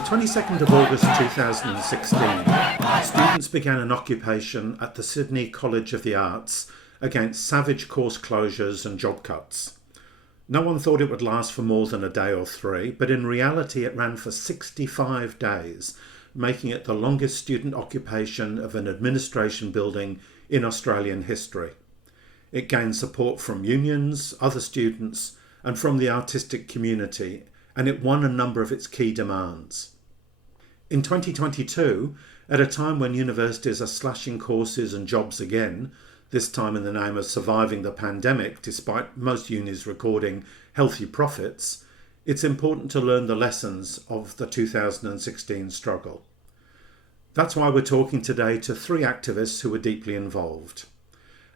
the 22nd of August 2016, students began an occupation at the Sydney College of the Arts against savage course closures and job cuts. No one thought it would last for more than a day or three, but in reality it ran for 65 days, making it the longest student occupation of an administration building in Australian history. It gained support from unions, other students, and from the artistic community, and it won a number of its key demands. In 2022, at a time when universities are slashing courses and jobs again, this time in the name of surviving the pandemic despite most unis recording healthy profits, it's important to learn the lessons of the 2016 struggle. That's why we're talking today to three activists who were deeply involved.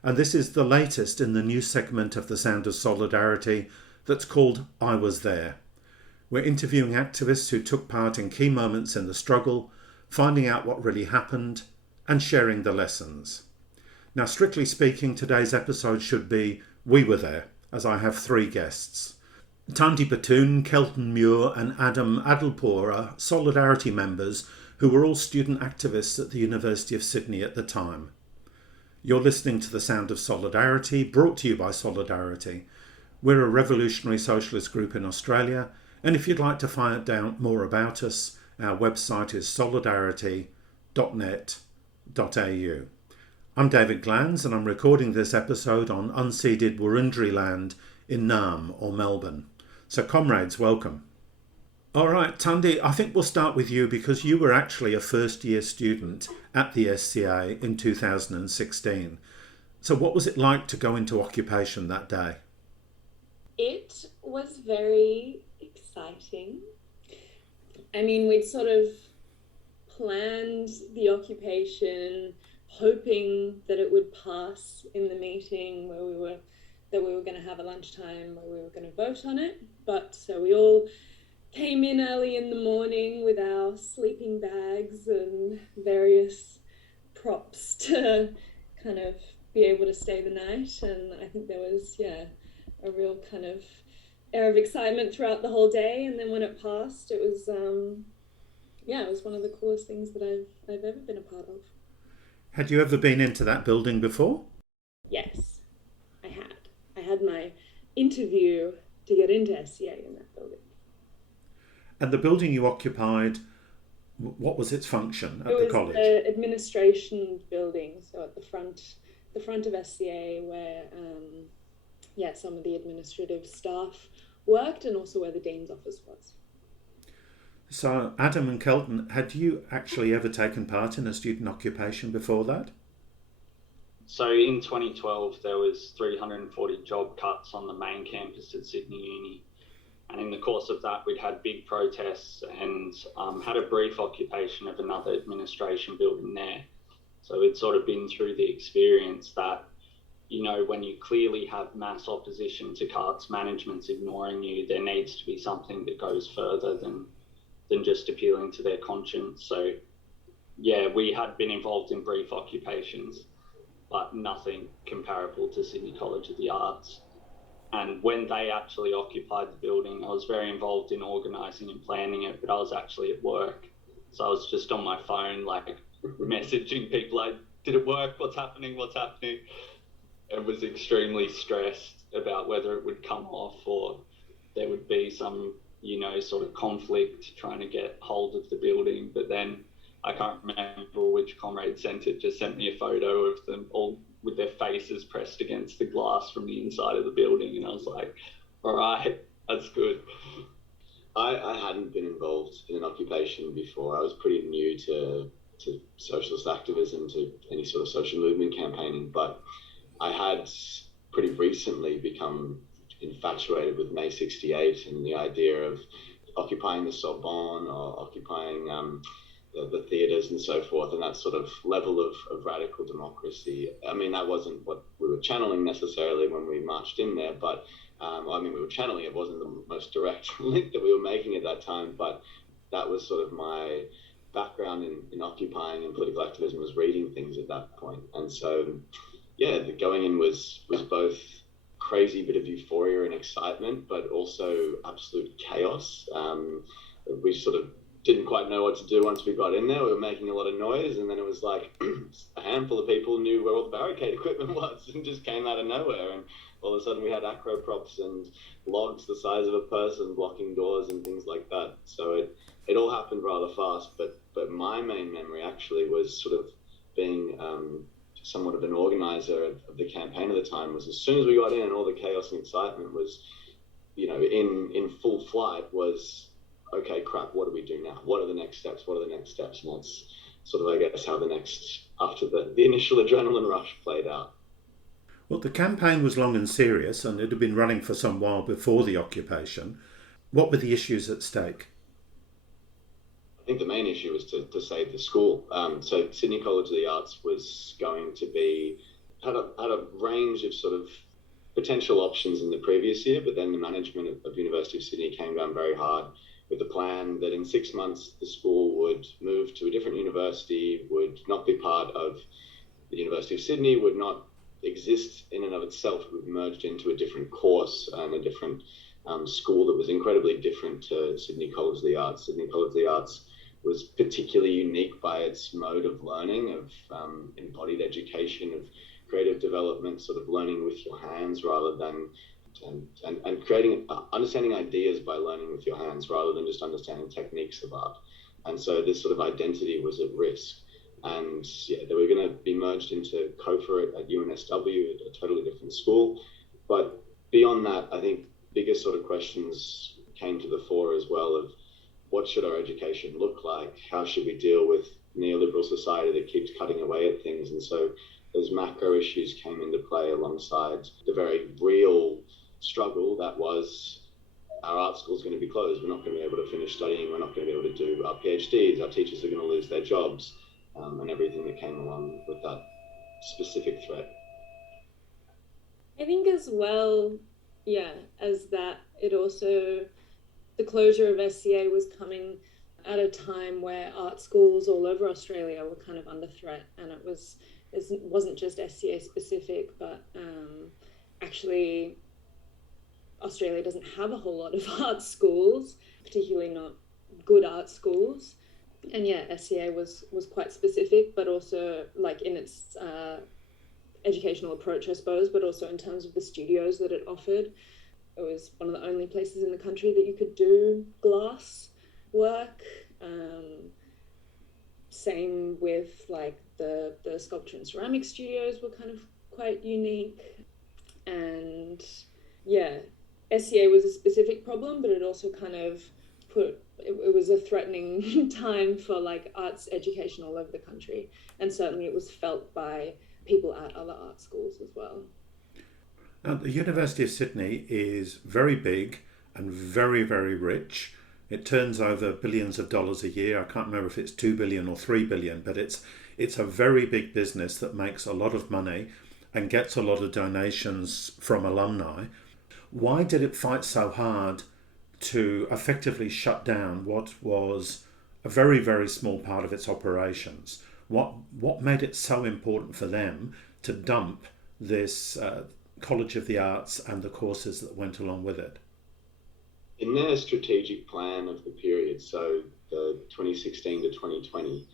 And this is the latest in the new segment of The Sound of Solidarity that's called I Was There. We're interviewing activists who took part in key moments in the struggle, finding out what really happened, and sharing the lessons. Now, strictly speaking, today's episode should be We Were There, as I have three guests. Thandi Bethune, Kelton, Muir and Adelpour are Solidarity members who were all student activists at the University of Sydney at the time. You're listening to The Sound of Solidarity, brought to you by Solidarity. We're a revolutionary socialist group in Australia, and if you'd like to find out more about us, our website is solidarity.net.au. I'm David Glanz, and I'm recording this episode on unceded Wurundjeri land in Naarm or Melbourne. So comrades, welcome. All right, Thandi, I think we'll start with you because you were actually a first-year student at the SCA in 2016. So what was it like to go into occupation that day? It was very exciting. I mean, we'd sort of planned the occupation, hoping that it would pass in the meeting that we were going to have a lunchtime where we were going to vote on it. But so we all came in early in the morning with our sleeping bags and various props to kind of be able to stay the night. And I think there was, a real kind of air of excitement throughout the whole day. And then when it passed, it was, it was one of the coolest things that I've ever been a part of. Had you ever been into that building before? Yes, I had. I had my interview to get into SCA in that building. And the building you occupied, what was its function at the college? It was the administration building, so at the front of SCA where, some of the administrative staff worked and also where the Dean's office was. So, Adam and Kelton, had you actually ever taken part in a student occupation before that? So in 2012, there was 340 job cuts on the main campus at Sydney Uni. And in the course of that, we'd had big protests and had a brief occupation of another administration building there. So we'd sort of been through the experience that, when you clearly have mass opposition to cuts, management's ignoring you, there needs to be something that goes further than just appealing to their conscience. So, we had been involved in brief occupations, but nothing comparable to Sydney College of the Arts. And when they actually occupied the building, I was very involved in organising and planning it, but I was actually at work. So I was just on my phone, messaging people, did it work? What's happening? And was extremely stressed about whether it would come off or there would be some, sort of conflict trying to get hold of the building. But then I can't remember which comrade sent me a photo of them all with their faces pressed against the glass from the inside of the building. And I was like, all right, that's good. I hadn't been involved in an occupation before. I was pretty new to socialist activism, to any sort of social movement campaigning, but I had pretty recently become infatuated with May 68 and the idea of occupying the Sorbonne or occupying the theatres and so forth, and that sort of level of radical democracy. I mean, that wasn't what we were channeling necessarily when we marched in there, but we were channeling, it wasn't the most direct link that we were making at that time, but that was sort of my background in occupying and political activism, was reading things at that point. And so, the going in was both crazy bit of euphoria and excitement, but also absolute chaos. We sort of didn't quite know what to do once we got in there. We were making a lot of noise, and then it was like a handful of people knew where all the barricade equipment was and just came out of nowhere. And all of a sudden we had acro props and logs the size of a person blocking doors and things like that. So it all happened rather fast. But my main memory actually was sort of being somewhat of an organizer of the campaign at the time. Was as soon as we got in, all the chaos and excitement was, in full flight, was, okay, crap, what do we do now? What are the next steps? And that's sort of, I guess, how after the initial adrenaline rush played out. Well, the campaign was long and serious, and it had been running for some while before the occupation. What were the issues at stake? I think the main issue was to save the school. So Sydney College of the Arts was going to had a range of sort of potential options in the previous year, but then the management of University of Sydney came down very hard with the plan that in 6 months the school would move to a different university, would not be part of the University of Sydney, would not exist in and of itself, would be merged into a different course and a different school that was incredibly different to Sydney College of the Arts. Sydney College of the Arts was particularly unique by its mode of learning, of embodied education, of creative development, sort of learning with your hands rather than and creating, understanding ideas by learning with your hands rather than just understanding techniques of art. And so this sort of identity was at risk. And they were going to be merged into COFA at UNSW, a totally different school. But beyond that, I think bigger sort of questions came to the fore as well of what should our education look like? How should we deal with neoliberal society that keeps cutting away at things? And so those macro issues came into play alongside the very real struggle that was our art school's going to be closed. We're not going to be able to finish studying. We're not going to be able to do our PhDs. Our teachers are going to lose their jobs, and everything that came along with that specific threat. I think as well, as that, it also, the closure of SCA was coming at a time where art schools all over Australia were kind of under threat, and it wasn't just SCA specific, but actually Australia doesn't have a whole lot of art schools, particularly not good art schools. And SCA was quite specific, but also like in its educational approach, I suppose, but also in terms of the studios that it offered. It was one of the only places in the country that you could do glass work. Same with like the sculpture and ceramic studios were kind of quite unique. And SCA was a specific problem, but it also kind of it was a threatening time for like arts education all over the country. And certainly it was felt by people at other art schools as well. Now, the University of Sydney is very big and very, very rich. It turns over billions of dollars a year. I can't remember if it's 2 billion or 3 billion, but it's a very big business that makes a lot of money and gets a lot of donations from alumni. Why did it fight so hard to effectively shut down what was a very, very small part of its operations? What made it so important for them to dump this College of the Arts and the courses that went along with it? In their strategic plan of the period, so the 2016 to 2020,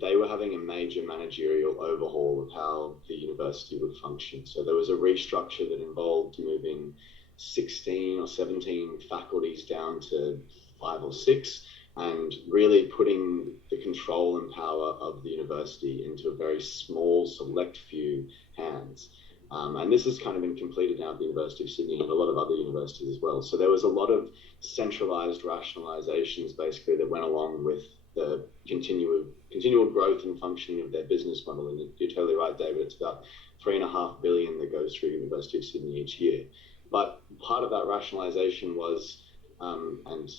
they were having a major managerial overhaul of how the university would function. So there was a restructure that involved moving 16 or 17 faculties down to 5 or 6, and really putting the control and power of the university into a very small, select few hands. And this has kind of been completed now at the University of Sydney and a lot of other universities as well. So there was a lot of centralised rationalisations basically that went along with the continual growth and functioning of their business model. And you're totally right, David, it's about $3.5 billion that goes through University of Sydney each year. But part of that rationalisation was, and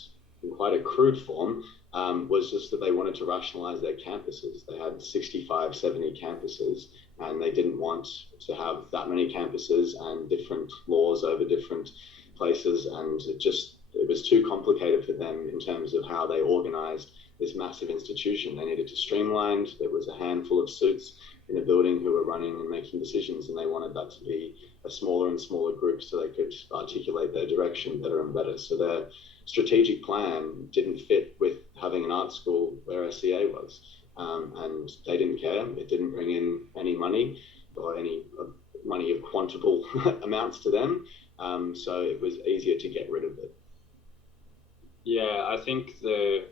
in quite a crude form, was just that they wanted to rationalise their campuses. They had 65, 70 campuses, and they didn't want to have that many campuses and different laws over different places. And it was too complicated for them in terms of how they organised this massive institution. They needed to streamline. There was a handful of suits in the building who were running and making decisions, and they wanted that to be a smaller and smaller group so they could articulate their direction better and better. So their strategic plan didn't fit with having an art school where SCA was. And they didn't care. It didn't bring in any money or any money of quantable amounts to them. So it was easier to get rid of it. Yeah, I think the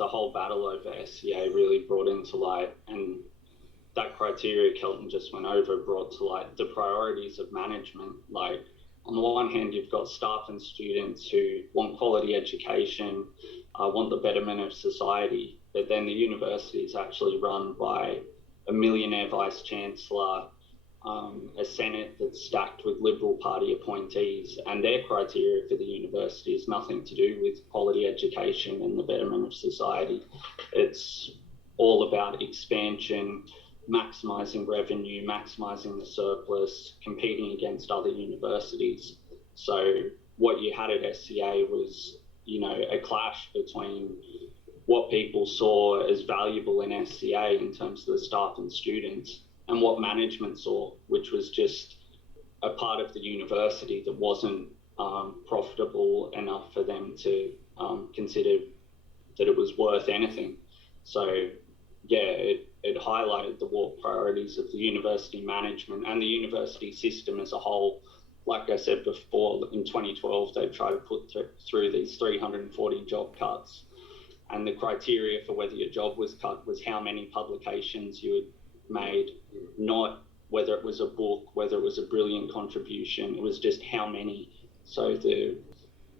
whole battle over SCA really brought into light, and that criteria Kelton just went over brought to light the priorities of management. Like, on the one hand, you've got staff and students who want quality education, want the betterment of society, but then the university is actually run by a millionaire vice chancellor, a senate that's stacked with Liberal Party appointees, and their criteria for the university is nothing to do with quality education and the betterment of society. It's all about expansion, maximising revenue, maximising the surplus, competing against other universities. So what you had at SCA was, a clash between what people saw as valuable in SCA in terms of the staff and students, and what management saw, which was just a part of the university that wasn't profitable enough for them to consider that it was worth anything. So yeah, it highlighted the warped priorities of the university management and the university system as a whole. Like I said before, in 2012, they tried to put through these 340 job cuts. And the criteria for whether your job was cut was how many publications you had made, not whether it was a book, whether it was a brilliant contribution. It was just how many. So the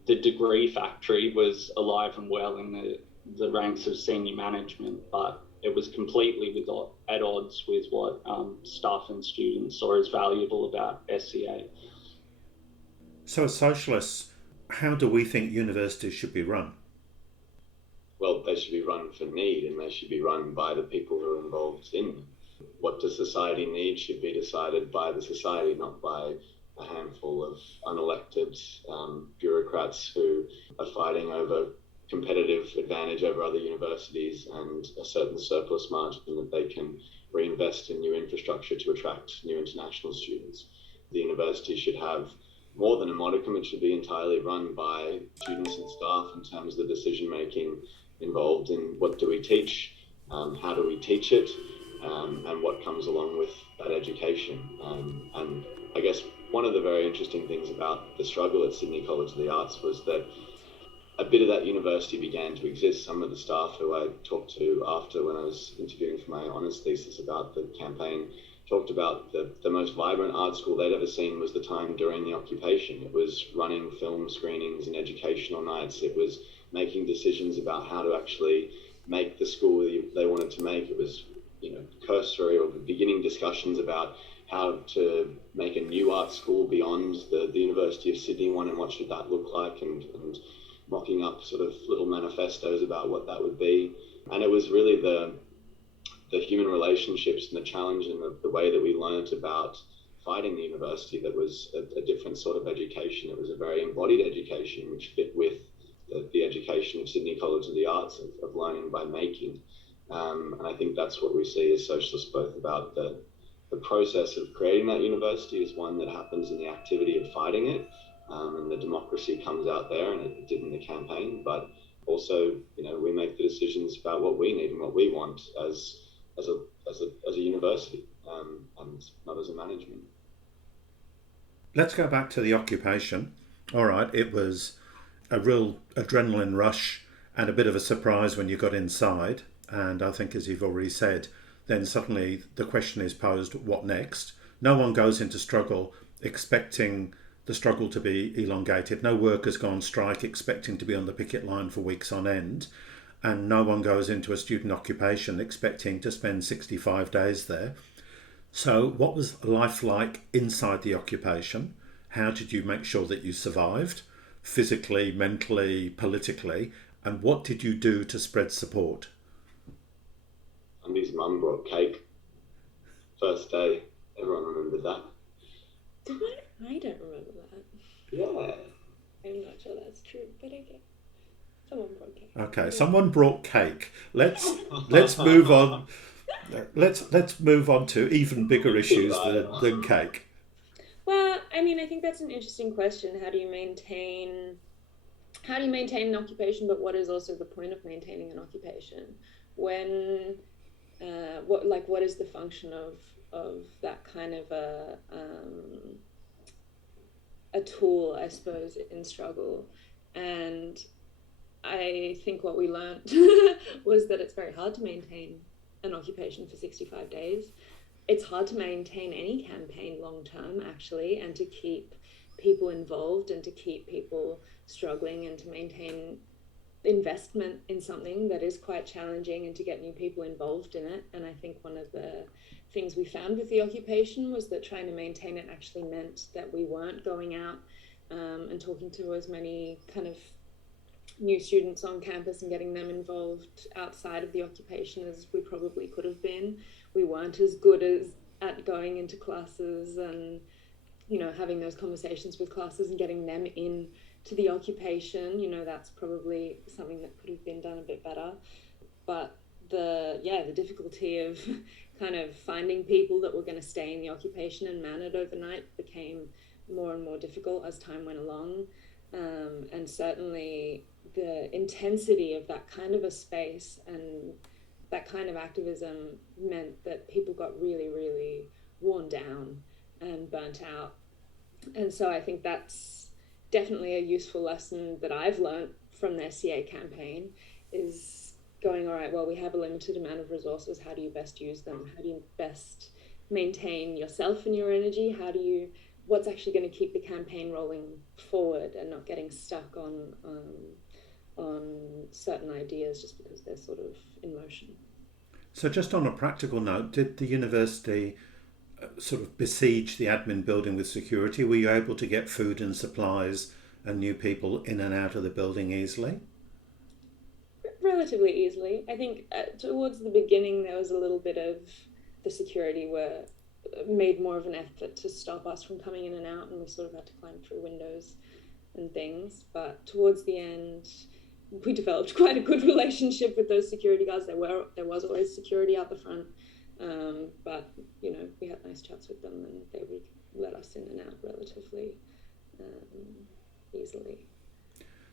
degree factory was alive and well in the ranks of senior management, but it was completely at odds with what staff and students saw as valuable about SCA. So as socialists, how do we think universities should be run? Well, they should be run for need, and they should be run by the people who are involved in them. What does society need should be decided by the society, not by a handful of unelected bureaucrats who are fighting over competitive advantage over other universities and a certain surplus margin that they can reinvest in new infrastructure to attract new international students. The university should have more than a modicum. It should be entirely run by students and staff in terms of the decision making involved in what do we teach, how do we teach it, and what comes along with that education. And I guess one of the very interesting things about the struggle at Sydney College of the Arts was that a bit of that university began to exist. Some of the staff who I talked to after, when I was interviewing for my honours thesis about the campaign, talked about the most vibrant art school they'd ever seen was the time during the occupation. It was running film screenings and educational nights. It was making decisions about how to actually make the school they wanted to make. It was, cursory or beginning discussions about how to make a new art school beyond the University of Sydney one, and what should that look like, and mocking up sort of little manifestos about what that would be. And it was really the human relationships and the challenge and the way that we learnt about fighting the university that was a different sort of education. It was a very embodied education which fit with the education of Sydney College of the Arts, of learning by making. And I think that's what we see as socialists, both about the process of creating that university is one that happens in the activity of fighting it, and the democracy comes out there, and it did in the campaign, but also, we make the decisions about what we need and what we want as a university, and not as a management. Let's go back to the occupation. All right, it was a real adrenaline rush and a bit of a surprise when you got inside. And I think, as you've already said, then suddenly the question is posed, what next? No one goes into struggle expecting the struggle to be elongated. No workers go on strike expecting to be on the picket line for weeks on end. And no one goes into a student occupation expecting to spend 65 days there. So what was life like inside the occupation? How did you make sure that you survived, physically, mentally, politically? And what did you do to spread support? Thandi's mum brought cake. First day, everyone remembered that. Did I? I don't remember that. Yeah. I'm not sure that's true, but okay. Someone brought cake. Okay, someone brought cake. Let's move on. Let's move on to even bigger issues than cake. Well, I mean, I think that's an interesting question. How do you maintain how do you maintain an occupation, but what is also the point of maintaining an occupation? When what is the function of that kind of a tool, I suppose, in struggle? And I think what we learned was that it's very hard to maintain an occupation for 65 days. It's hard to maintain any campaign long term, actually, and to keep people involved and to keep people struggling and to maintain investment in something that is quite challenging and to get new people involved in it. And I think one of the things we found with the occupation was that trying to maintain it actually meant that we weren't going out and talking to as many kind of new students on campus and getting them involved outside of the occupation as we probably could have been. We weren't as good at going into classes and, you know, having those conversations with classes and getting them in to the occupation. You know, that's probably something that could have been done a bit better. But the difficulty of kind of finding people that were going to stay in the occupation and man it overnight became more and more difficult as time went along. And certainly the intensity of that kind of a space and that kind of activism meant that people got really, really worn down and burnt out. And so I think that's definitely a useful lesson that I've learned from the SCA campaign, is going, all right, well, we have a limited amount of resources. How do you best use them? How do you best maintain yourself and your energy? What's actually going to keep the campaign rolling forward and not getting stuck on certain ideas just because they're sort of in motion? So just on a practical note, did the university sort of besiege the admin building with security? Were you able to get food and supplies and new people in and out of the building easily? Relatively easily. I think towards the beginning there was a little bit of the security made more of an effort to stop us from coming in and out, and we sort of had to climb through windows and things. But towards the end, we developed quite a good relationship with those security guards. There was always security out the front, but you know, we had nice chats with them, and they would let us in and out relatively easily.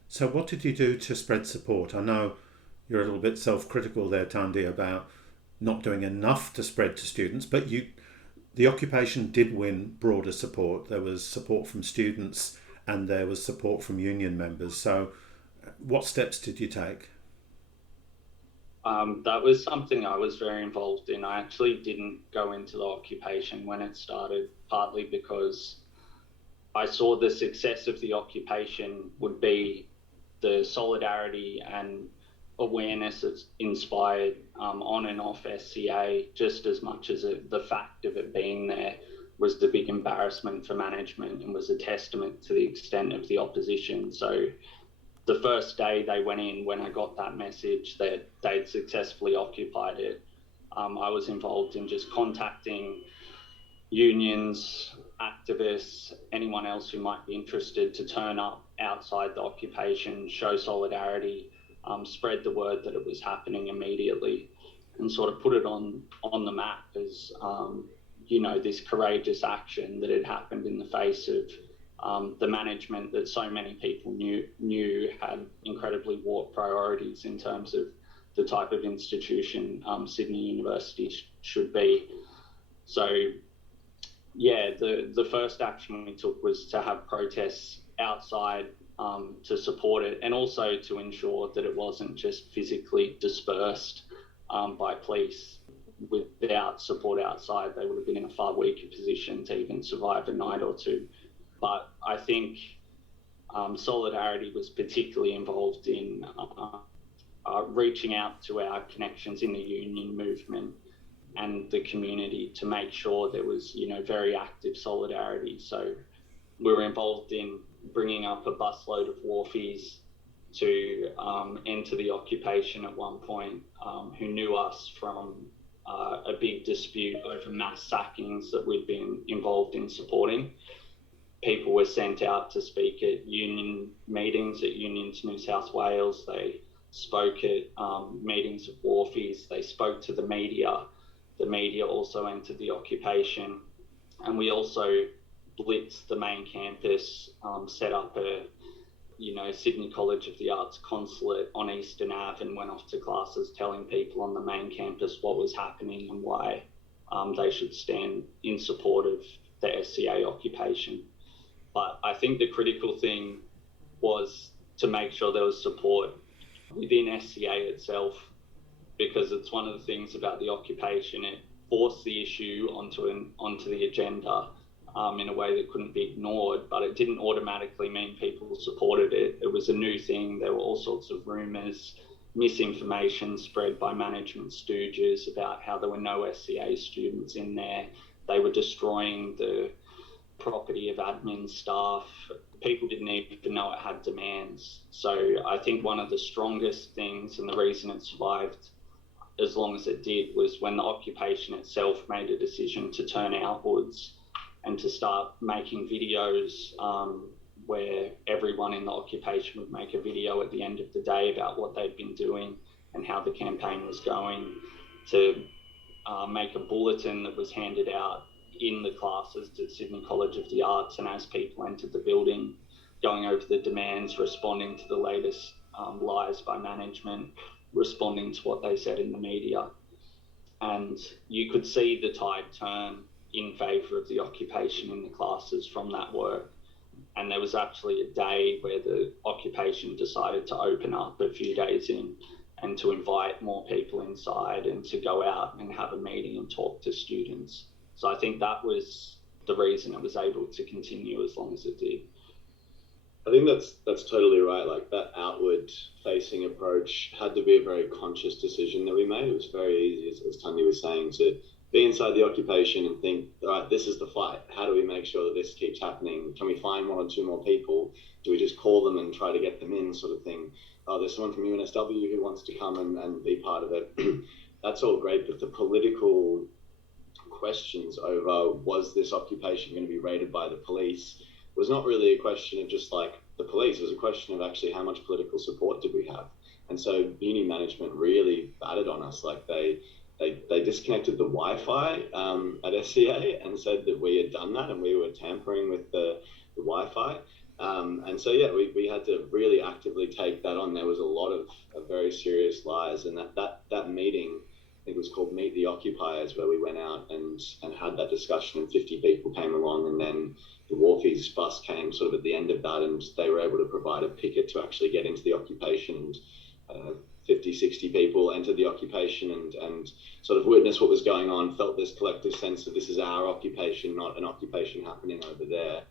So what did you do to spread support? I know you're a little bit self-critical there, Thandi, about not doing enough to spread to students, but the occupation did win broader support. There was support from students and there was support from union members. So what steps did you take? That was something I was very involved in. I actually didn't go into the occupation when it started, partly because I saw the success of the occupation would be the solidarity and awareness it's inspired on and off SCA, just as much as the fact of it being there was the big embarrassment for management and was a testament to the extent of the opposition. So the first day they went in, when I got that message that they'd successfully occupied it, I was involved in just contacting unions, activists, anyone else who might be interested to turn up outside the occupation, show solidarity, spread the word that it was happening immediately, and sort of put it on the map as, you know, this courageous action that had happened in the face of the management that so many people knew had incredibly warped priorities in terms of the type of institution Sydney University should be. So, yeah, the first action we took was to have protests outside to support it, and also to ensure that it wasn't just physically dispersed by police. Without support outside, they would have been in a far weaker position to even survive a night or two. But I think Solidarity was particularly involved in reaching out to our connections in the union movement and the community to make sure there was, you know, very active solidarity. So we were involved in bringing up a busload of wharfies to enter the occupation at one point, who knew us from a big dispute over mass sackings that we'd been involved in supporting. People were sent out to speak at union meetings at Unions New South Wales. They spoke at meetings of wharfies. They spoke to the media. The media also entered the occupation. And we also blitzed the main campus, set up Sydney College of the Arts consulate on Eastern Ave and went off to classes telling people on the main campus what was happening and why they should stand in support of the SCA occupation. But I think the critical thing was to make sure there was support within SCA itself, because it's one of the things about the occupation. It forced the issue onto the agenda in a way that couldn't be ignored, but it didn't automatically mean people supported it. It was a new thing. There were all sorts of rumours, misinformation spread by management stooges about how there were no SCA students in there. They were destroying the property of admin staff. People didn't even know it had demands. So I think one of the strongest things, and the reason it survived as long as it did, was when the occupation itself made a decision to turn outwards and to start making videos where everyone in the occupation would make a video at the end of the day about what they'd been doing and how the campaign was going, to make a bulletin that was handed out in the classes at Sydney College of the Arts, and as people entered the building, going over the demands, responding to the latest lies by management, responding to what they said in the media. And you could see the tide turn in favour of the occupation in the classes from that work. And there was actually a day where the occupation decided to open up a few days in and to invite more people inside and to go out and have a meeting and talk to students. So I think that was the reason it was able to continue as long as it did. I think that's totally right. Like, that outward facing approach had to be a very conscious decision that we made. It was very easy, as Thandi was saying, to be inside the occupation and think, all right, this is the fight. How do we make sure that this keeps happening? Can we find one or two more people? Do we just call them and try to get them in, sort of thing? Oh, there's someone from UNSW who wants to come and be part of it. That's all great, but the political questions over was this occupation going to be raided by the police was not really a question of just like the police. It was a question of actually how much political support did we have. And so uni management really batted on us. Like they disconnected the Wi-Fi at SCA and said that we had done that and we were tampering with the Wi-Fi. And so, yeah, we had to really actively take that on. There was a lot of very serious lies, and that meeting, I think it was called Meet the Occupiers, where we went out and had that discussion, and 50 people came along, and then the Wharfies bus came sort of at the end of that, and they were able to provide a picket to actually get into the occupation, and 50, 60 people entered the occupation and sort of witnessed what was going on, felt this collective sense that this is our occupation, not an occupation happening over there.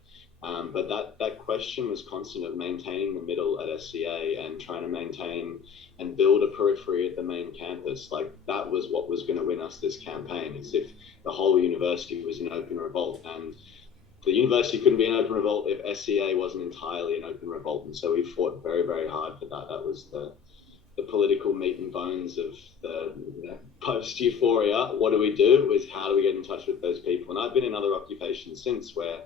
But that question was constant of maintaining the middle at SCA and trying to maintain and build a periphery at the main campus. Like, that was what was going to win us this campaign. It's if the whole university was an open revolt, and the university couldn't be an open revolt if SCA wasn't entirely an open revolt. And so we fought very, very hard for that. That was the political meat and bones of the post-euphoria. What do we do? Is how do we get in touch with those people? And I've been in other occupations since where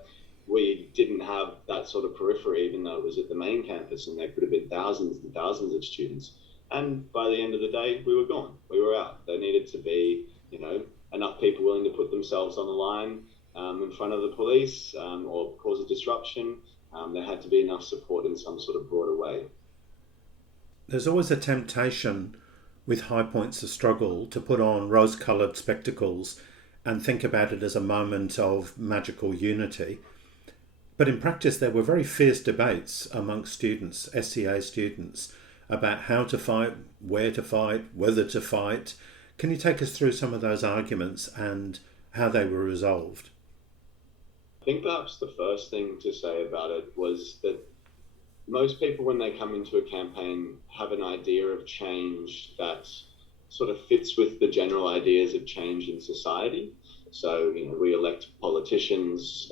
we didn't have that sort of periphery, even though it was at the main campus, and there could have been thousands and thousands of students. And by the end of the day, we were gone. We were out. There needed to be, enough people willing to put themselves on the line in front of the police or cause a disruption. There had to be enough support in some sort of broader way. There's always a temptation with high points of struggle to put on rose-coloured spectacles and think about it as a moment of magical unity. But in practice, there were very fierce debates amongst students, SCA students, about how to fight, where to fight, whether to fight. Can you take us through some of those arguments and how they were resolved? I think perhaps the first thing to say about it was that most people, when they come into a campaign, have an idea of change that sort of fits with the general ideas of change in society. So, we elect politicians,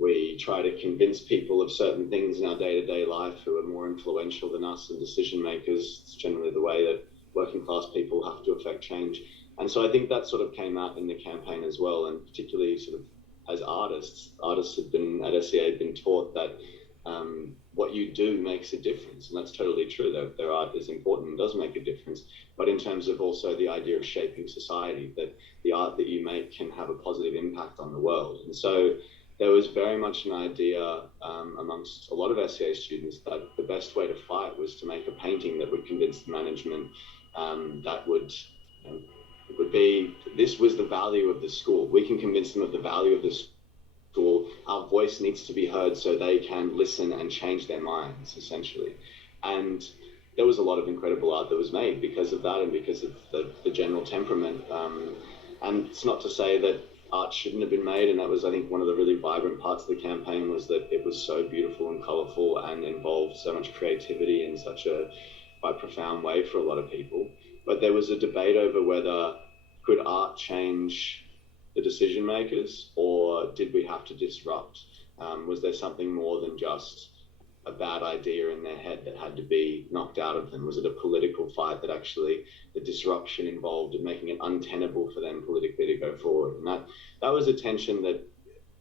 we try to convince people of certain things in our day-to-day life who are more influential than us and decision makers. It's generally the way that working class people have to affect change. And so I think that sort of came out in the campaign as well, and particularly sort of as artists had been at SCA had been taught that what you do makes a difference, and that's totally true. Their art is important and does make a difference, but in terms of also the idea of shaping society, that the art that you make can have a positive impact on the world. And so there was very much an idea amongst a lot of SCA students that the best way to fight was to make a painting that would convince the management that would be, this was the value of the school. We can convince them of the value of the school. Our voice needs to be heard so they can listen and change their minds, essentially. And there was a lot of incredible art that was made because of that and because of the general temperament. And it's not to say that art shouldn't have been made, and that was, I think, one of the really vibrant parts of the campaign, was that it was so beautiful and colourful and involved so much creativity in such a quite profound way for a lot of people. But there was a debate over whether could art change the decision makers, or did we have to disrupt? Was there something more than just a bad idea in their head that had to be knocked out of them? Was it a political fight that actually the disruption involved in making it untenable for them politically to go forward? And that was a tension that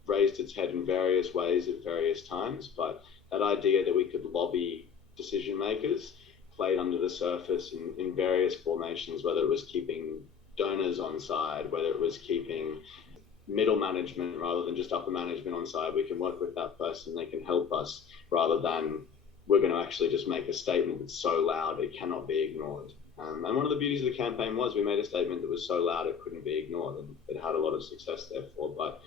raised its head in various ways at various times, but that idea that we could lobby decision makers played under the surface in various formations, whether it was keeping donors on side, whether it was keeping middle management rather than just upper management on side. We can work with that person, they can help us, rather than we're going to actually just make a statement that's so loud it cannot be ignored. And one of the beauties of the campaign was we made a statement that was so loud it couldn't be ignored, and it had a lot of success therefore. But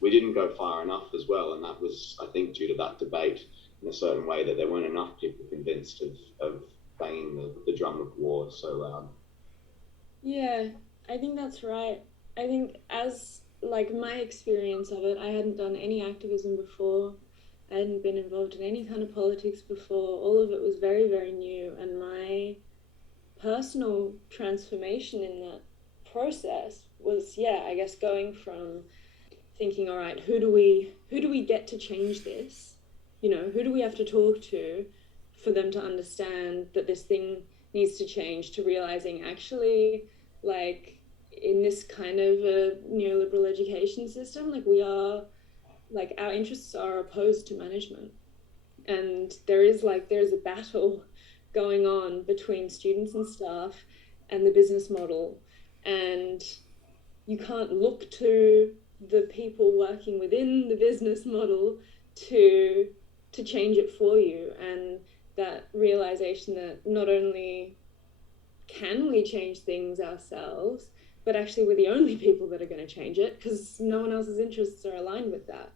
we didn't go far enough as well, and that was, I think, due to that debate in a certain way, that there weren't enough people convinced of banging the drum of war so loud. Yeah, I think that's right. I think as like my experience of it, I hadn't done any activism before. I hadn't been involved in any kind of politics before. All of it was very, very new. And my personal transformation in that process was, I guess going from thinking, all right, who do we get to change this? You know, who do we have to talk to for them to understand that this thing needs to change, to realizing actually, like, in this kind of a neoliberal education system, like we are, like our interests are opposed to management. And there's a battle going on between students and staff and the business model. And you can't look to the people working within the business model to change it for you. And that realization that not only can we change things ourselves, but actually we're the only people that are going to change it, because no one else's interests are aligned with that,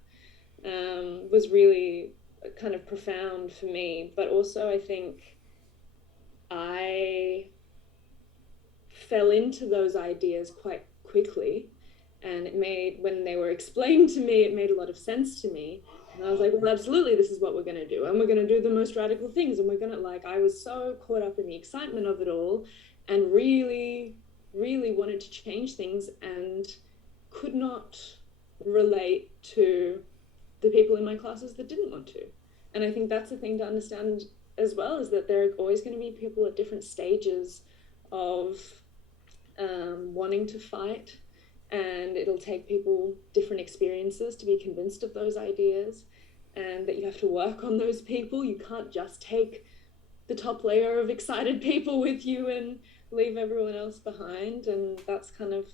was really kind of profound for me. But also I think I fell into those ideas quite quickly, and it made, when they were explained to me, it made a lot of sense to me. And I was like, well, absolutely, this is what we're going to do. And we're going to do the most radical things. And we're going to, like, I was so caught up in the excitement of it all and really, really wanted to change things and could not relate to the people in my classes that didn't want to. And I think that's a thing to understand as well, is that there are always going to be people at different stages of wanting to fight. And it'll take people different experiences to be convinced of those ideas, and that you have to work on those people. You can't just take the top layer of excited people with you and leave everyone else behind. And that's kind of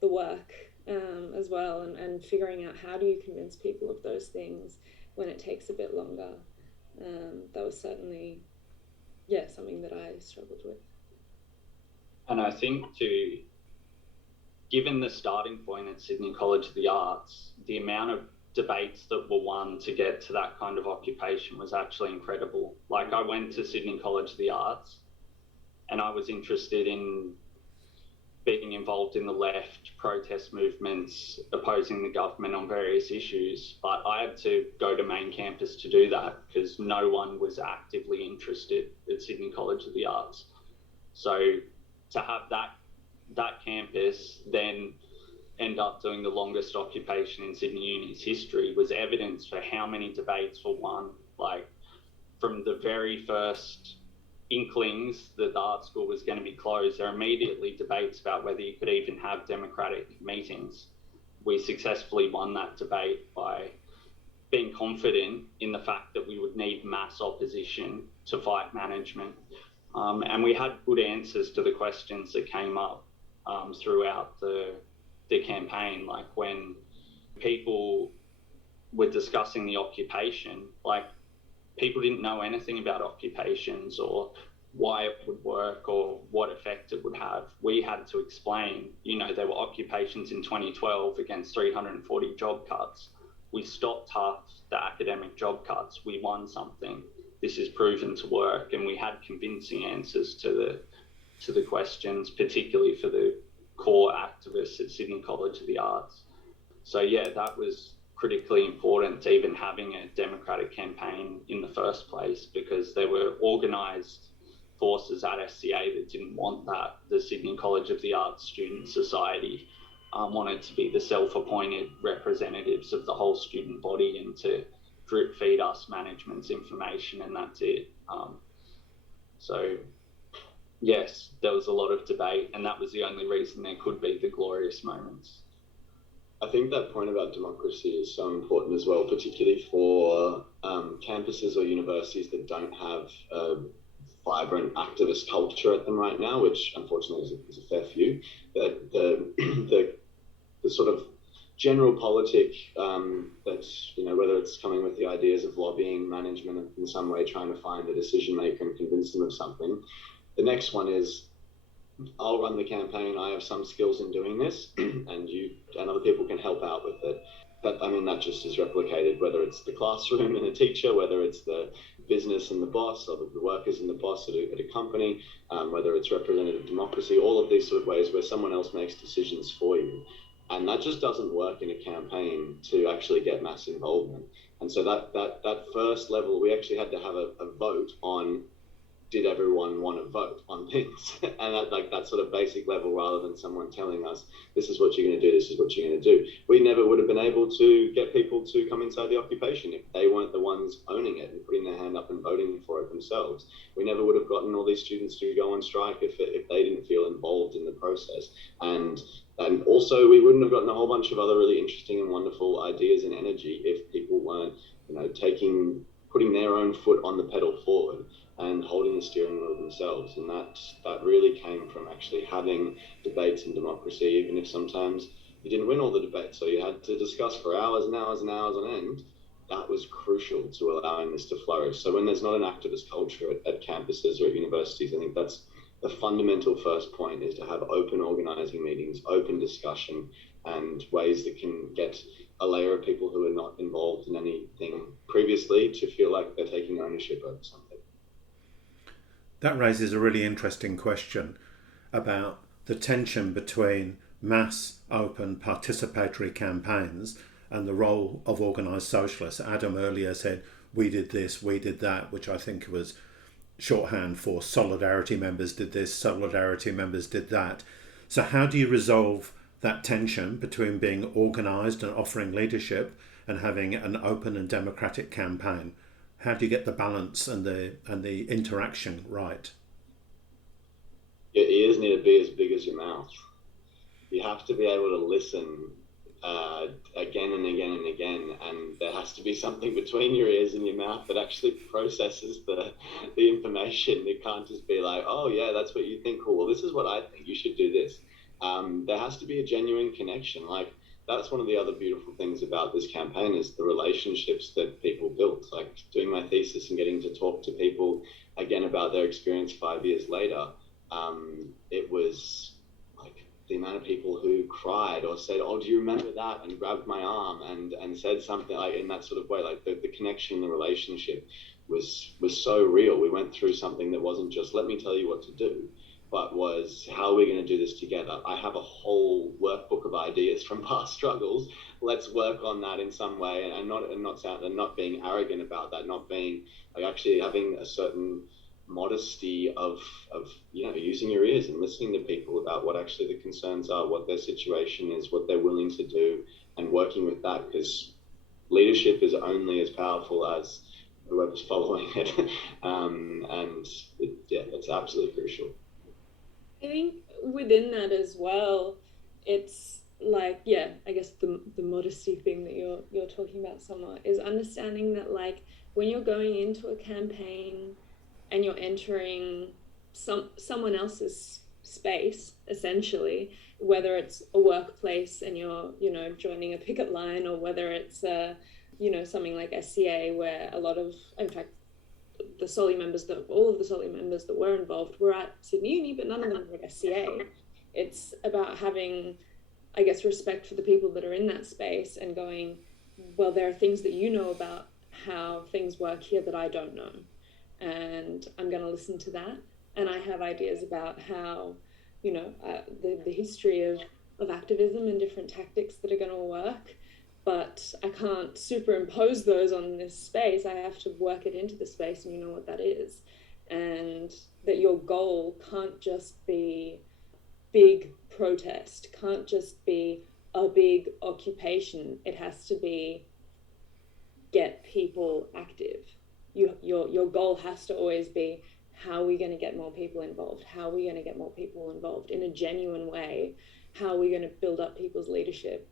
the work as well, and figuring out how do you convince people of those things when it takes a bit longer. That was certainly, something that I struggled with. And I think given the starting point at Sydney College of the Arts, the amount of debates that were won to get to that kind of occupation was actually incredible. Like, I went to Sydney College of the Arts and I was interested in being involved in the left, protest movements, opposing the government on various issues, but I had to go to main campus to do that because no one was actively interested at Sydney College of the Arts. So to have that campus then end up doing the longest occupation in Sydney Uni's history was evidence for how many debates were won. Like, from the very first inklings that the art school was going to be closed, there are immediately debates about whether you could even have democratic meetings. We successfully won that debate by being confident in the fact that we would need mass opposition to fight management. And we had good answers to the questions that came up throughout the campaign. Like, when people were discussing the occupation, like people didn't know anything about occupations or why it would work or what effect it would have. We had to explain, there were occupations in 2012 against 340 job cuts. We stopped half the academic job cuts. We won something. This is proven to work, and we had convincing answers to the questions, particularly for the core activists at Sydney College of the Arts. So yeah, that was critically important to even having a democratic campaign in the first place, because there were organised forces at SCA that didn't want that. The Sydney College of the Arts Student Society wanted to be the self-appointed representatives of the whole student body and to drip feed us management's information, and that's it. So yes, there was a lot of debate, and that was the only reason there could be the glorious moments. I think that point about democracy is so important as well, particularly for campuses or universities that don't have a vibrant activist culture at them right now, which unfortunately is a fair few. The sort of general politic that's, whether it's coming with the ideas of lobbying management in some way, trying to find the decision maker and convince them of something. The next one is, I'll run the campaign, I have some skills in doing this, and you and other people can help out with it. That just is replicated, whether it's the classroom and the teacher, whether it's the business and the boss, or the workers and the boss at a company, whether it's representative democracy, all of these sort of ways where someone else makes decisions for you. And that just doesn't work in a campaign to actually get mass involvement. And so that first level, we actually had to have a vote on, did everyone want to vote on things? And that sort of basic level, rather than someone telling us, this is what you're going to do, this is what you're going to do. We never would have been able to get people to come inside the occupation if they weren't the ones owning it and putting their hand up and voting for it themselves. We never would have gotten all these students to go on strike if they didn't feel involved in the process. And also, we wouldn't have gotten a whole bunch of other really interesting and wonderful ideas and energy if people weren't, putting their own foot on the pedal forward and holding the steering wheel themselves. And that really came from actually having debates in democracy, even if sometimes you didn't win all the debates, so you had to discuss for hours and hours and hours on end. That was crucial to allowing this to flourish. So when there's not an activist culture at campuses or at universities, I think that's the fundamental first point, is to have open organising meetings, open discussion, and ways that can get a layer of people who are not involved in anything previously to feel like they're taking ownership over something. That raises a really interesting question about the tension between mass, open, participatory campaigns and the role of organised socialists. Adam earlier said, we did this, we did that, which I think was shorthand for solidarity members did this, solidarity members did that. So how do you resolve that tension between being organised and offering leadership and having an open and democratic campaign? How do you get the balance and the interaction right? Your ears need to be as big as your mouth. You have to be able to listen again and again and again, and there has to be something between your ears and your mouth that actually processes the information. It can't just be like, oh yeah, that's what you think, cool, well this is what I think, you should do this. There has to be a genuine connection. Like, that's one of the other beautiful things about this campaign, is the relationships that people built. Like doing my thesis and getting to talk to people again about their experience 5 years later. It was like the amount of people who cried or said, oh, do you remember that? And grabbed my arm and said something like in that sort of way. Like the connection, the relationship was so real. We went through something that wasn't just, let me tell you what to do, but was, how are we going to do this together? I have a whole workbook of ideas from past struggles. Let's work on that in some way, and not being arrogant about that, not being like, actually having a certain modesty of using your ears and listening to people about what actually the concerns are, what their situation is, what they're willing to do, and working with that, because leadership is only as powerful as whoever's following it. It's absolutely crucial. I think within that as well, it's like, yeah, I guess the modesty thing that you're talking about somewhat is understanding that, like, when you're going into a campaign and you're entering someone else's space, essentially, whether it's a workplace and you're, joining a picket line, or whether it's a something like SCA, where a lot of, in fact, all of the Solly members that were involved were at Sydney Uni, but none of them were at SCA. It's about having, I guess, respect for the people that are in that space and going, well, there are things that you know about how things work here that I don't know. And I'm going to listen to that. And I have ideas about how, the history of activism and different tactics that are going to work. But I can't superimpose those on this space. I have to work it into the space, and you know what that is. And that your goal can't just be big protest, can't just be a big occupation. It has to be get people active. Your goal has to always be, how are we going to get more people involved? How are we going to get more people involved in a genuine way? How are we going to build up people's leadership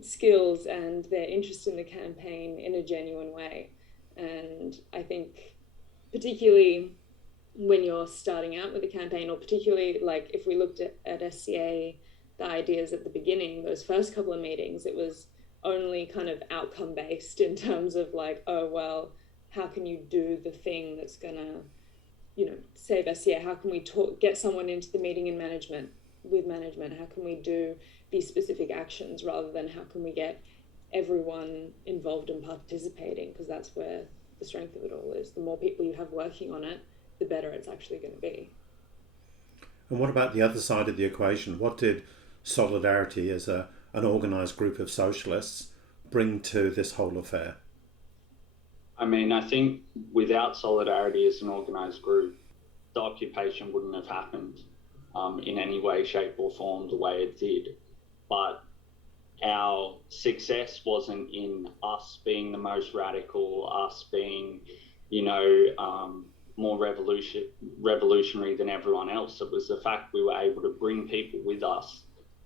skills and their interest in the campaign in a genuine way? And I think particularly when you're starting out with a campaign, or particularly like if we looked at SCA, the ideas at the beginning, those first couple of meetings, it was only kind of outcome based in terms of like, oh, well, how can you do the thing that's gonna, save SCA? How can we get someone into the meeting in management? How can we do these specific actions, rather than how can we get everyone involved and participating? Because that's where the strength of it all is. The more people you have working on it, the better it's actually going to be. And what about the other side of the equation? What did Solidarity as an organised group of socialists bring to this whole affair? I mean, I think without Solidarity as an organised group, the occupation wouldn't have happened in any way, shape or form the way it did. But our success wasn't in us being the most radical, us being, more revolutionary than everyone else. It was the fact we were able to bring people with us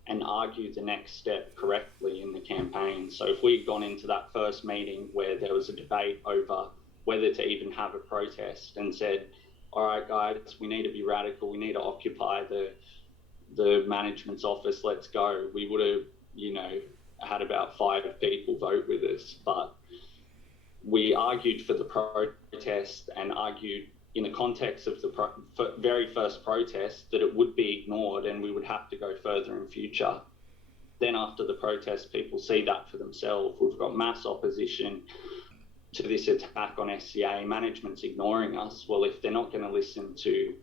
and argue the next step correctly in the campaign. So if we'd gone into that first meeting where there was a debate over whether to even have a protest and said, all right, guys, we need to be radical, we need to occupy the management's office, let's go, we would have, had about 5 people vote with us. But we argued for the protest and argued in the context of the very first protest that it would be ignored and we would have to go further in future. Then after the protest, people see that for themselves. We've got mass opposition to this attack on SCA. Management's ignoring us. Well, if they're not going to listen to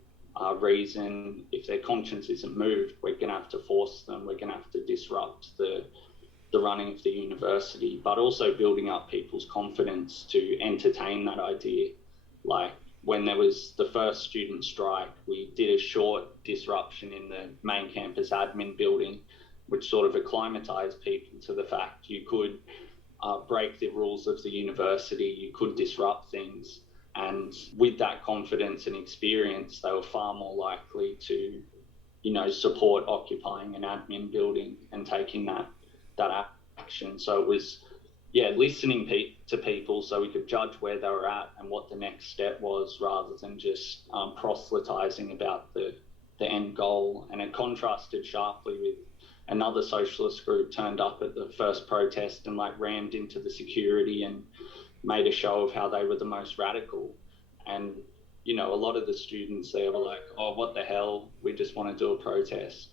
reason, if their conscience isn't moved, we're going to have to force them. We're going to have to disrupt the running of the university, but also building up people's confidence to entertain that idea. Like when there was the first student strike, we did a short disruption in the main campus admin building, which sort of acclimatized people to the fact you could break the rules of the university, you could disrupt things. And with that confidence and experience, they were far more likely to, support occupying an admin building and taking that action. So it was, listening to people so we could judge where they were at and what the next step was, rather than just proselytizing about the end goal. And it contrasted sharply with another socialist group turned up at the first protest and rammed into the security and made a show of how they were the most radical. And, a lot of the students there were like, oh, what the hell, we just want to do a protest.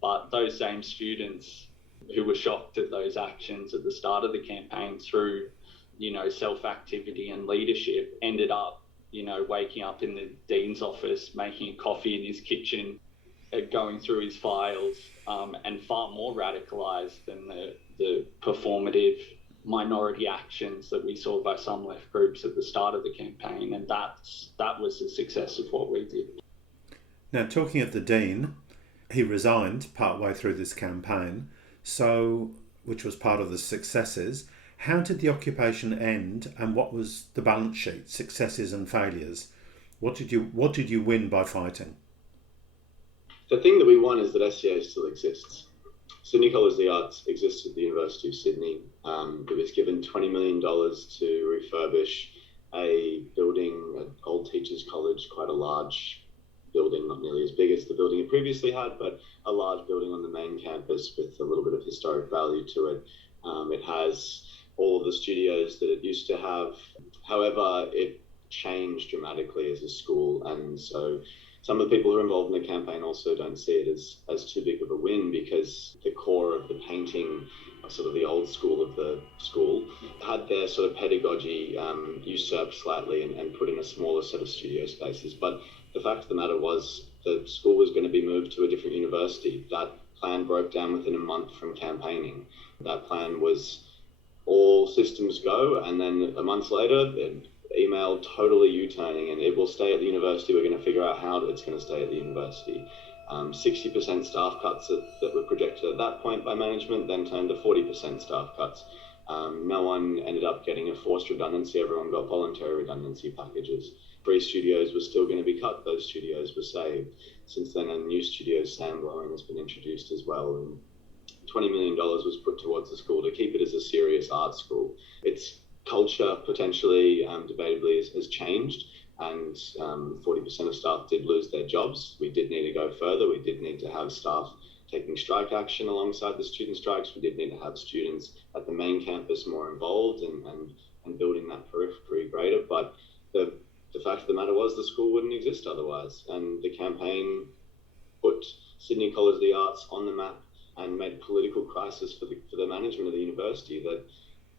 But those same students who were shocked at those actions at the start of the campaign through, self-activity and leadership, ended up, waking up in the dean's office, making a coffee in his kitchen, going through his files, and far more radicalised than the performative minority actions that we saw by some left groups at the start of the campaign. And that was the success of what we did. Now, talking of the dean, he resigned partway through this campaign, so which was part of the successes. How did the occupation end, and what was the balance sheet, successes and failures? What did you win by fighting? The thing that we won is that SCA still exists. Sydney College of the Arts exists at the University of Sydney. It was given $20 million to refurbish a building, an old teachers' college, quite a large building, not nearly as big as the building it previously had, but a large building on the main campus with a little bit of historic value to it. It has all of the studios that it used to have. However, it changed dramatically as a school, and so some of the people who are involved in the campaign also don't see it as too big of a win, because the core of the painting, sort of the old school of the school, had their sort of pedagogy usurped slightly and put in a smaller set of studio spaces. But the fact of the matter was the school was going to be moved to a different university. That plan broke down within a month from campaigning. That plan was all systems go, and then a month later, email totally U-turning, and it will stay at the university. We're going to figure out how it's going to stay at the university. 60% staff cuts that were projected at that point by management then turned to 40% staff cuts. No one ended up getting a forced redundancy. Everyone got voluntary redundancy packages. 3 studios were still going to be cut. Those studios were saved. Since then, a new studio, sound blowing, has been introduced as well. And $20 million was put towards the school to keep it as a serious art school. Its culture, potentially, debatably, has changed, and 40% of staff did lose their jobs. We did need to go further. We did need to have staff taking strike action alongside the student strikes. We did need to have students at the main campus more involved and building that periphery greater. But the fact of the matter was the school wouldn't exist otherwise. And the campaign put Sydney College of the Arts on the map and made a political crisis for the management of the university that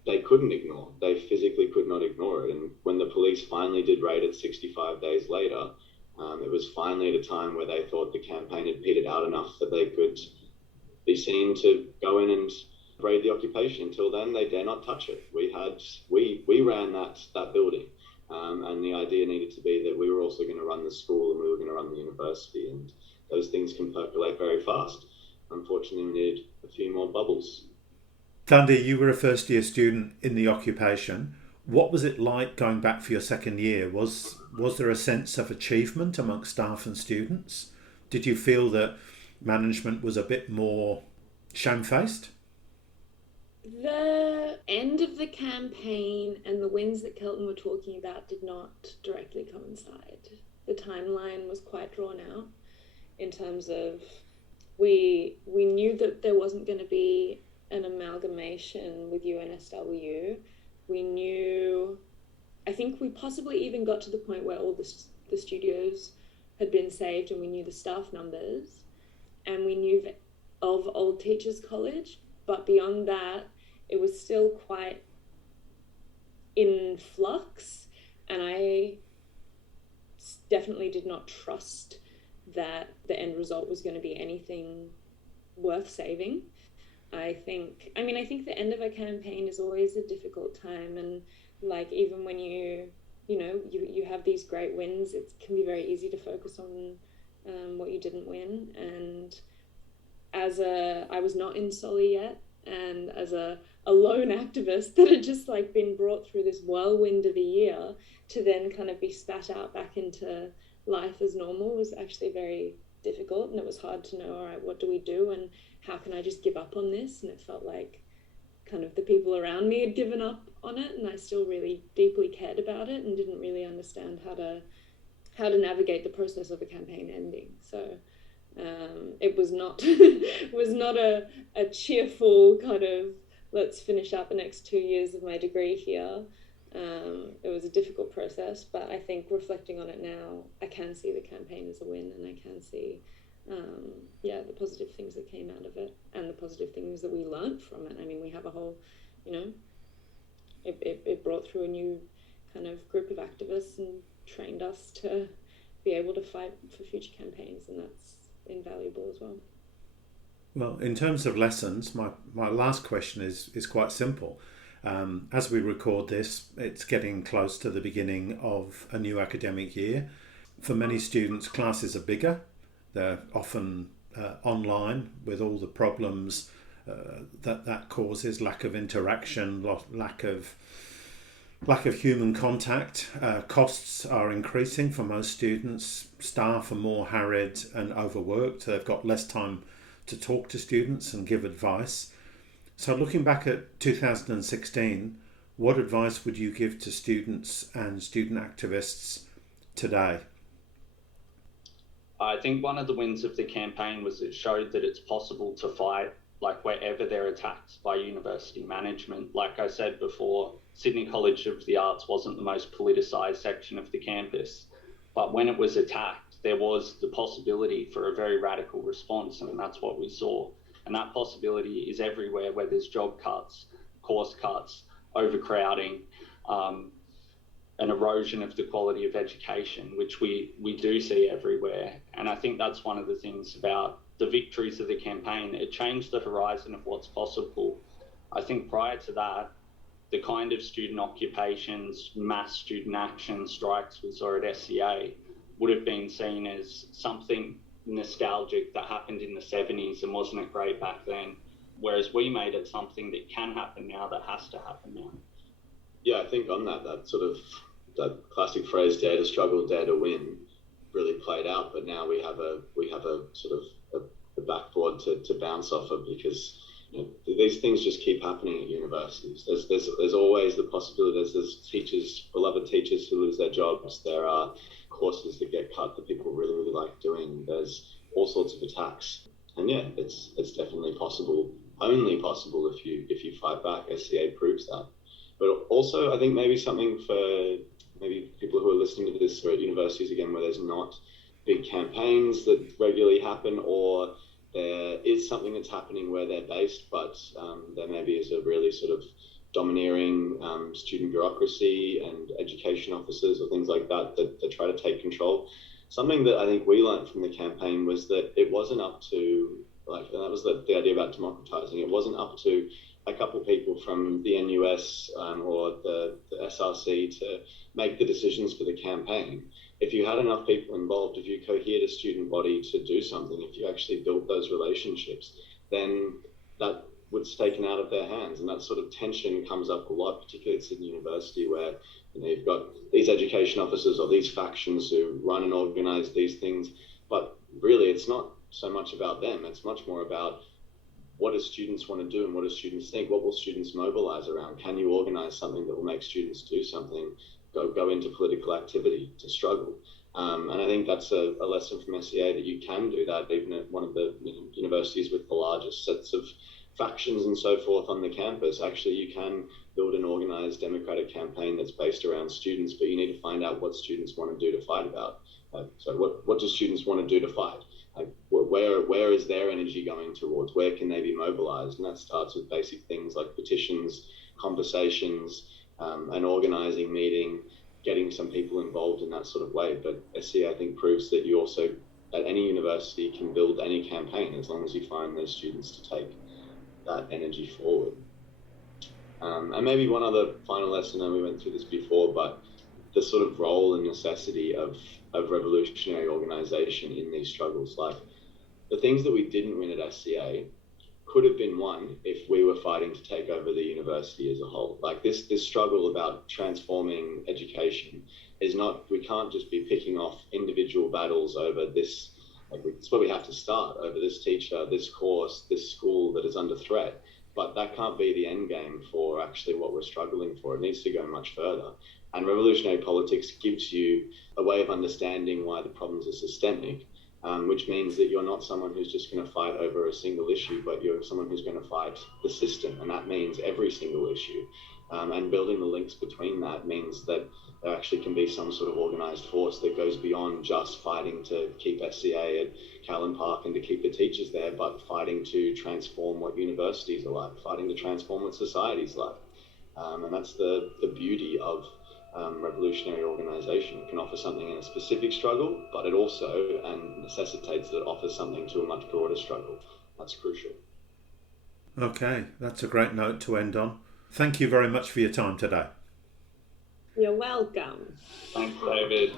they couldn't ignore. They physically could not ignore it. And when the police finally did raid it 65 days later, it was finally at a time where they thought the campaign had petered out enough that they could be seen to go in and raid the occupation. Until then, they dare not touch it. We ran that building, and the idea needed to be that we were also going to run the school and we were going to run the university, and those things can percolate very fast. Unfortunately, we needed a few more bubbles. Thandi, you were a first year student in the occupation. What was it like going back for your second year? Was there a sense of achievement amongst staff and students? Did you feel that management was a bit more shamefaced? The end of the campaign and the wins that Kelton were talking about did not directly coincide. The timeline was quite drawn out in terms of we knew that there wasn't going to be an amalgamation with UNSW. We knew, I think we possibly even got to the point where all the studios had been saved, and we knew the staff numbers, and we knew of Old Teachers College, but beyond that, it was still quite in flux, and I definitely did not trust that the end result was going to be anything worth saving. I think the end of a campaign is always a difficult time, and like even when you have these great wins, it can be very easy to focus on what you didn't win. And I was not in Solly yet, and as a lone activist that had just like been brought through this whirlwind of a year to then kind of be spat out back into life as normal was actually very difficult, and it was hard to know, all right, what do we do, and how can I just give up on this? And it felt like kind of the people around me had given up on it, and I still really deeply cared about it and didn't really understand how to navigate the process of a campaign ending. So it was not a cheerful kind of let's finish up the next 2 years of my degree here. It was a difficult process, but I think reflecting on it now, I can see the campaign as a win, and I can see the positive things that came out of it and the positive things that we learned from it. I mean, we have a whole, it brought through a new kind of group of activists and trained us to be able to fight for future campaigns, and that's invaluable as well. Well, in terms of lessons, my last question is quite simple. As we record this, it's getting close to the beginning of a new academic year. For many students, classes are bigger. They're often online with all the problems that causes, lack of interaction, lack of human contact. Costs are increasing for most students. Staff are more harried and overworked. They've got less time to talk to students and give advice. So looking back at 2016, what advice would you give to students and student activists today? I think one of the wins of the campaign was it showed that it's possible to fight like wherever they're attacked by university management. Like I said before, Sydney College of the Arts wasn't the most politicised section of the campus, but when it was attacked, there was the possibility for a very radical response, and that's what we saw. And that possibility is everywhere where there's job cuts, course cuts, overcrowding, an erosion of the quality of education, which we do see everywhere. And I think that's one of the things about the victories of the campaign. It changed the horizon of what's possible. I think prior to that, the kind of student occupations, mass student action strikes we saw at SCA would have been seen as something nostalgic that happened in the 70s and wasn't it great back then, whereas we made it something that can happen now, that has to happen now. Yeah, I think on that sort of that classic phrase, dare to struggle, dare to win, really played out. But now we have a sort of a backboard to bounce off of, because these things just keep happening at universities. There's always the possibility. There's teachers, beloved teachers, who lose their jobs. There are courses that get cut that people really like doing. There's all sorts of attacks, and yeah, it's definitely possible. Only possible if you fight back. SCA proves that. But also, I think maybe something for maybe people who are listening to this are at universities again, where there's not big campaigns that regularly happen, or there is something that's happening where they're based, but there maybe is a really sort of domineering student bureaucracy and education officers or things like that try to take control. Something that I think we learned from the campaign was that it wasn't up to, and that was the idea about democratizing. It wasn't up to a couple of people from the NUS or the SRC to make the decisions for the campaign. If you had enough people involved, if you cohered a student body to do something, if you actually built those relationships, then that was taken out of their hands. And that sort of tension comes up a lot, particularly at Sydney University, where you've got these education officers or these factions who run and organise these things. But really, it's not so much about them. It's much more about, what do students want to do and what do students think? What will students mobilise around? Can you organise something that will make students do something, go into political activity to struggle? And I think that's a lesson from SCA, that you can do that even at one of the universities with the largest sets of factions and so forth on the campus. Actually, you can build an organised democratic campaign that's based around students, but you need to find out what students want to do to fight about. So what do students want to do to fight? Where is their energy going towards? Where can they be mobilised? And that starts with basic things like petitions, conversations, an organising meeting, getting some people involved in that sort of way. But SCA, I think, proves that you also, at any university, can build any campaign as long as you find those students to take that energy forward. And maybe one other final lesson, and we went through this before, but the sort of role and necessity of revolutionary organisation in these struggles. Like, the things that we didn't win at SCA could have been won if we were fighting to take over the university as a whole. Like, this struggle about transforming education is not, we can't just be picking off individual battles over this. Like, it's where we have to start, over this teacher, this course, this school that is under threat. But that can't be the end game for actually what we're struggling for. It needs to go much further. And revolutionary politics gives you a way of understanding why the problems are systemic, which means that you're not someone who's just going to fight over a single issue, but you're someone who's going to fight the system. And that means every single issue. And building the links between that means that there actually can be some sort of organised force that goes beyond just fighting to keep SCA at Callan Park and to keep the teachers there, but fighting to transform what universities are like, fighting to transform what society's like. And that's the beauty of revolutionary organisation. It can offer something in a specific struggle, but it also necessitates that it offers something to a much broader struggle. That's crucial. Okay, that's a great note to end on. Thank you very much for your time today. You're welcome. Thanks, David.